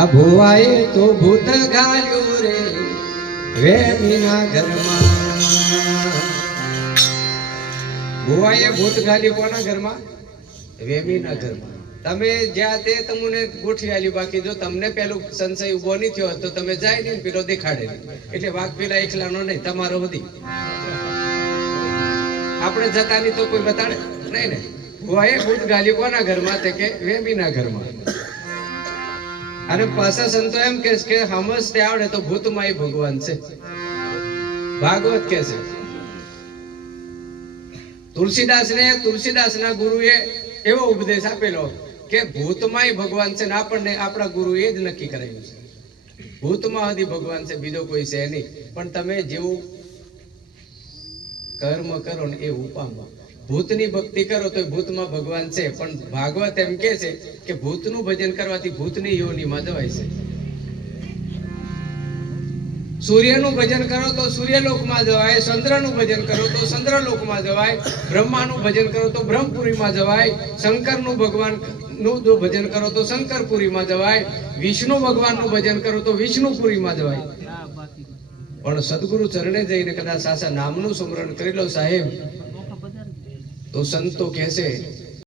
આ ભુવાએ તો ભૂત ગાલ્યું રે વેમીના ઘરમાં. ભુવાએ ભૂત ગાલ્યું કોના ઘરમાં? વેમીના ઘરમાં. તમે જ્યાં તે તમને ગોઠવી આલી, બાકી જો તમને પેલું સંશય ઉભો નહીં થયો તો તમે જાય નહીં, પેલો દેખાડે એટલે વાઘ પેલા એકલાનો નહીં, તમારો બધી આપણે જતાની તો કોઈ બતાડે નહીં ને. ભુવાએ ભૂત ગાલ્યું કોના ઘરમાં? તે કે વેમીના ઘરમાં. અને પાછા સંતો એમ કે સમજતે આવડે તો ભૂતમાં ભગવાન છે. ભાગવત કે છે તુલસીદાસના ગુરુએ એવો ઉપદેશ આપેલો કે ભૂતમાં ભગવાન છે ને આપણને આપણા ગુરુએ જ નક્કી કરાવ્યું છે. ભૂતમાં હજી ભગવાન છે, બીજો કોઈ છે નહીં. પણ તમે જેવું કર્મ કરો ને એવું પામો. ભૂતની ભક્તિ કરો તો ભૂતમાં ભગવાન છે. પણ ભાગવત એમ કે છે કે ભૂતનું ભજન કરવાથી ભૂતની યોનિમાં જવાય છે. સૂર્યનું ભજન કરો તો સૂર્યલોકમાં જવાય, ચંદ્રનું ભજન કરો તો ચંદ્રલોકમાં જવાય, બ્રહ્માનું ભજન કરો તો બ્રહ્મપુરીમાં જવાય, શંકરનું ભગવાનનું જો ભજન કરો તો શંકરપુરીમાં જવાય, વિષ્ણુ ભગવાનનું ભજન કરો તો વિષ્ણુપુરીમાં જવાય. પણ સદગુરુ ચરણે જઈને કદાચ સાસા નામનું સ્મરણ કરી લો સાહેબ, તો સંતો કહેશે